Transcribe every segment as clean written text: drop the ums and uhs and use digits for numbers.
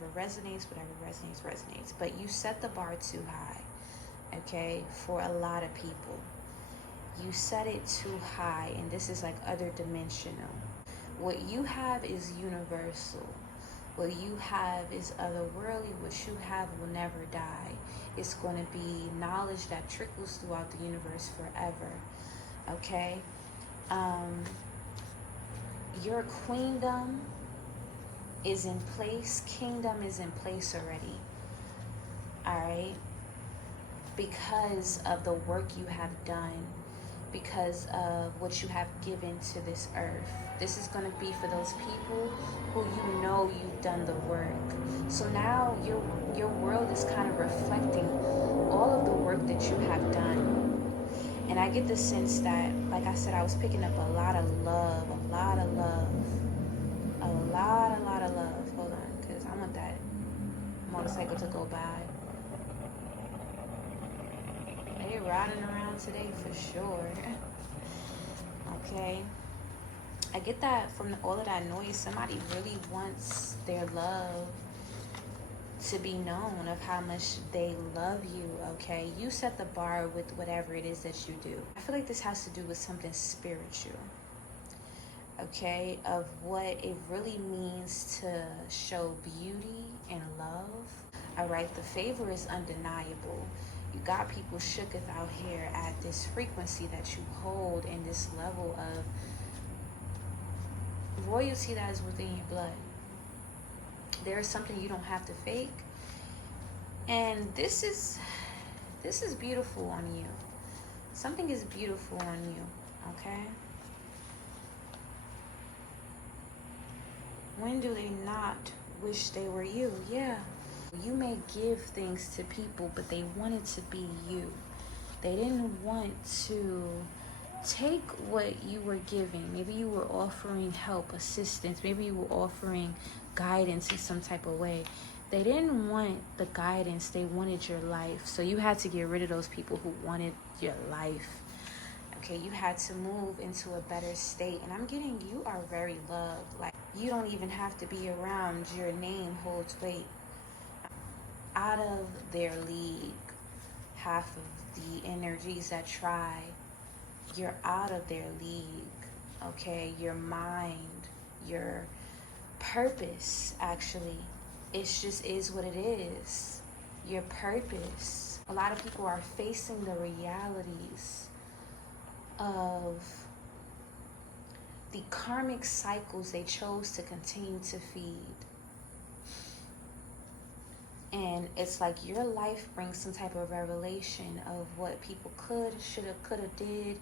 whatever resonates, resonates. But you set the bar too high, okay, for a lot of people. You set it too high, and this is like other dimensional. What you have is universal. What you have is otherworldly. What you have will never die. It's going to be knowledge that trickles throughout the universe forever. Okay? Your queendom is in place. Kingdom is in place already. Alright? Because of the work you have done. Because of what you have given to this earth. This is going to be for those people who you know you've done the work. So now your world is kind of reflecting all of the work that you have done. And I get the sense that, like I said, I was picking up a lot of love, a lot of love. Hold on, because I want that motorcycle to go by. They're riding around today for sure. Okay. I get that from all of that noise. Somebody really wants their love to be known, of how much they love you, okay? You set the bar with whatever it is that you do. I feel like this has to do with something spiritual, okay? Of what it really means to show beauty and love. All right, the favor is undeniable. You got people shooketh out here at this frequency that you hold, and this level of royalty that is within your blood. There is something you don't have to fake, and this is beautiful on you. Something is beautiful on you, okay? When do they not wish they were you? Yeah. You may give things to people, but they wanted to be you. They didn't want to take what you were giving. Maybe you were offering help, assistance. Maybe you were offering guidance in some type of way. They didn't want the guidance. They wanted your life. So you had to get rid of those people who wanted your life. Okay, you had to move into a better state. And I'm getting, you are very loved. Like, you don't even have to be around. Your name holds weight. Out of their league, half of the energies that try, you're out of their league, okay? Your mind, your purpose, actually, it just is what it is. Your purpose. A lot of people are facing the realities of the karmic cycles they chose to continue to feed. And it's like your life brings some type of revelation of what people could, shoulda, coulda, did.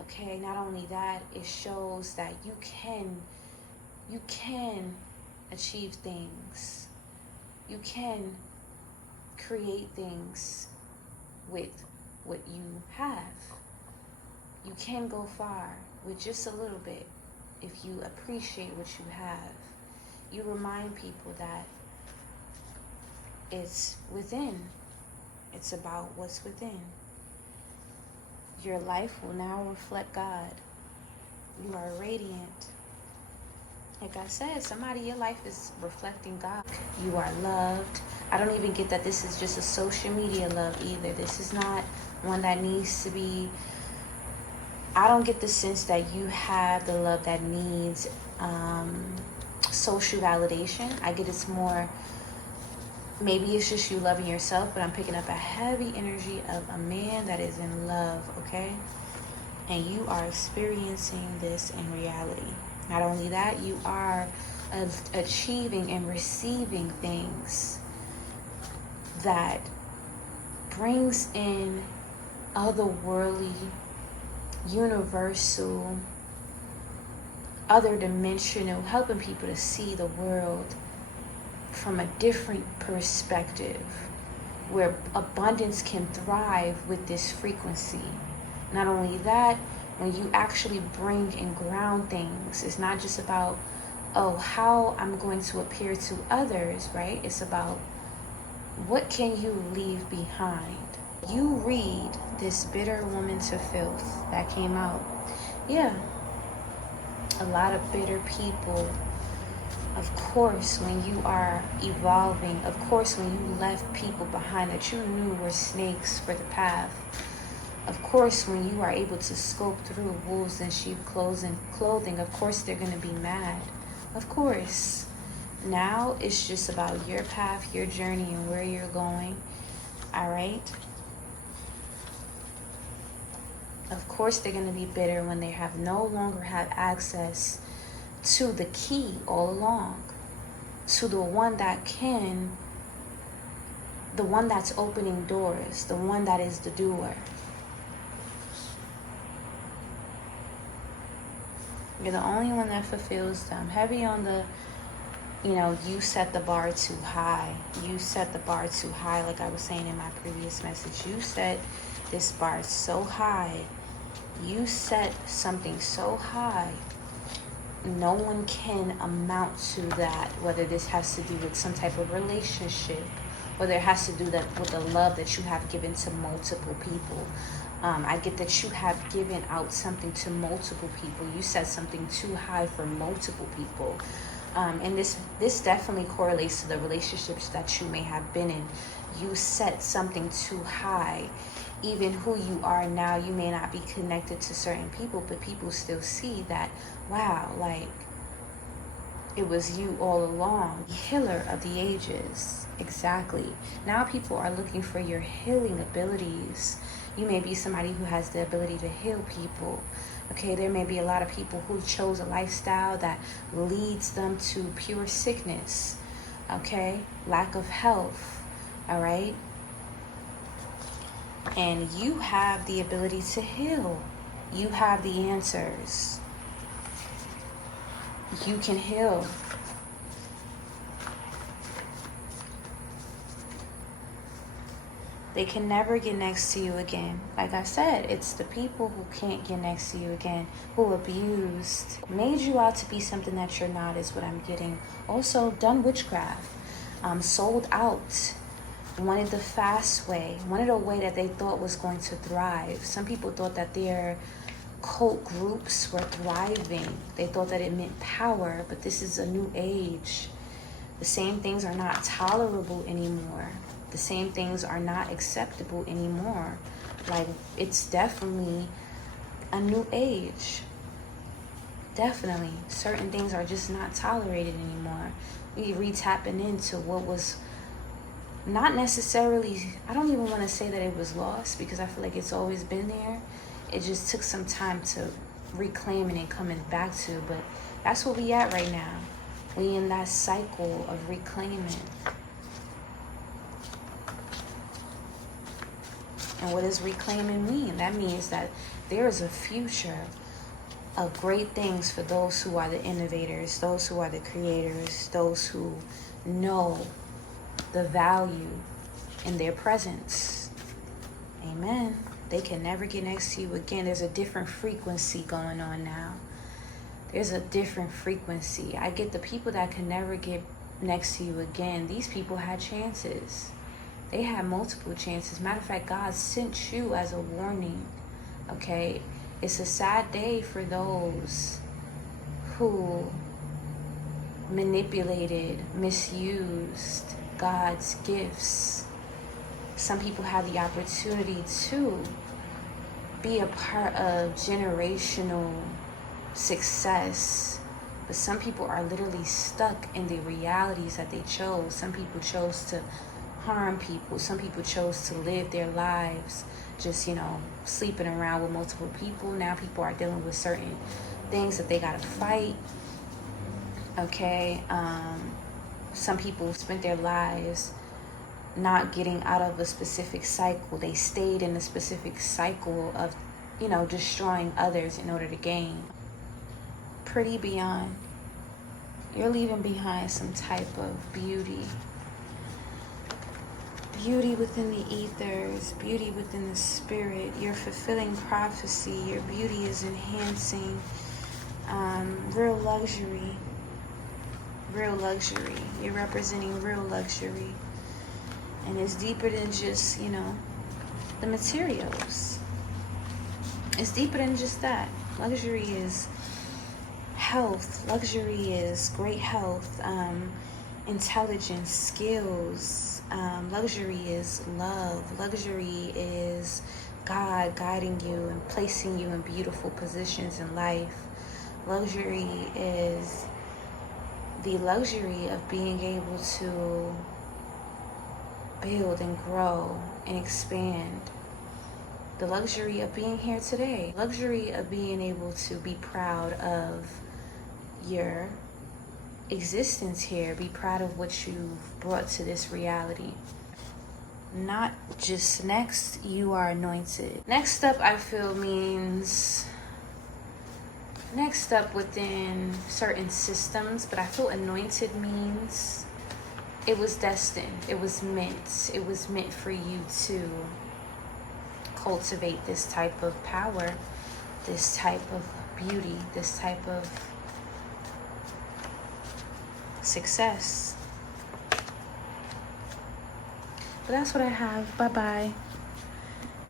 Okay, not only that, it shows that you can achieve things. You can create things with what you have. You can go far with just a little bit if you appreciate what you have. You remind people that it's within. It's about what's within. Your life will now reflect God. You are radiant. Like I said, somebody, your life is reflecting God. You are loved. I don't even get that this is just a social media love either. This is not one that needs to be... I don't get the sense that you have the love that needs social validation. I get it's more... Maybe it's just you loving yourself, but I'm picking up a heavy energy of a man that is in love, okay? And you are experiencing this in reality. Not only that, you are achieving and receiving things that brings in otherworldly, universal, other dimensional, helping people to see the world from a different perspective, where abundance can thrive with this frequency. Not only that, when you actually bring and ground things, it's not just about, oh, how I'm going to appear to others, right? It's about what can you leave behind. You read this Bitter Woman to Filth that came out. Yeah, a lot of bitter people Of course, when you are evolving, of course, when you left people behind that you knew were snakes for the path, of course, when you are able to scope through wolves in sheep clothing, of course, they're going to be mad. Of course. Now it's just about your path, your journey, and where you're going. All right? Of course, they're going to be bitter when they have no longer have access to the key all along, to the one that's opening doors, the one that is the doer. You're the only one that fulfills them. Heavy on the, you set the bar too high. You set the bar too high, like I was saying in my previous message. You set this bar so high. You set something so high. No one can amount to that, whether this has to do with some type of relationship, whether it has to do that with the love that you have given to multiple people. I get that you have given out something to multiple people. You set something too high for multiple people. And this definitely correlates to the relationships that you may have been in. You set something too high. Even who you are now, you may not be connected to certain people, but people still see that, wow, like, it was you all along. Healer of the ages. Exactly. Now people are looking for your healing abilities. You may be somebody who has the ability to heal people. Okay, there may be a lot of people who chose a lifestyle that leads them to pure sickness. Okay, lack of health. All right. And you have the ability to heal. You have the answers. You can heal. They can never get next to you again. Like I said, it's the people who can't get next to you again, who abused, made you out to be something that you're not, is what I'm getting. Also, done witchcraft, sold out, wanted the fast way, wanted a way that they thought was going to thrive. Some people thought that their cult groups were thriving. They thought that it meant power, but this is a new age. The same things are not tolerable anymore. The same things are not acceptable anymore. Like, it's definitely a new age. Definitely. Certain things are just not tolerated anymore. We re-tapping into what was not necessarily, I don't even want to say that it was lost, because I feel like it's always been there. It just took some time to reclaim it and coming back to, but that's where we at right now. We in that cycle of reclaiming. And what does reclaiming mean? That means that there is a future of great things for those who are the innovators, those who are the creators, those who know the value in their presence. Amen. They can never get next to you again. There's a different frequency going on now. There's a different frequency. I get the people that can never get next to you again. These people had chances. They had multiple chances. Matter of fact, God sent you as a warning. Okay? It's a sad day for those who manipulated, misused God's gifts. Some people have the opportunity to be a part of generational success, but some people are literally stuck in the realities that they chose. Some people chose to harm people. Some people chose to live their lives just, sleeping around with multiple people. Now people are dealing with certain things that they gotta fight. Okay, some people spent their lives not getting out of a specific cycle. They stayed in a specific cycle of, destroying others in order to gain. Pretty beyond. You're leaving behind some type of beauty. Beauty within the ethers, beauty within the spirit. You're fulfilling prophecy. Your beauty is enhancing. Real luxury. Real luxury. You're representing real luxury. And it's deeper than just, the materials. It's deeper than just that. Luxury is health. Luxury is great health, intelligence, skills. Luxury is love. Luxury is God guiding you and placing you in beautiful positions in life. Luxury is the luxury of being able to build and grow and expand. The luxury of being here today. Luxury of being able to be proud of your existence here. Be proud of what you've brought to this reality. Not just next, you are anointed. Next up, I feel means next up within certain systems, but I feel anointed means it was destined. It was meant for you to cultivate this type of power, this type of beauty, this type of success. But that's what I have. Bye-bye.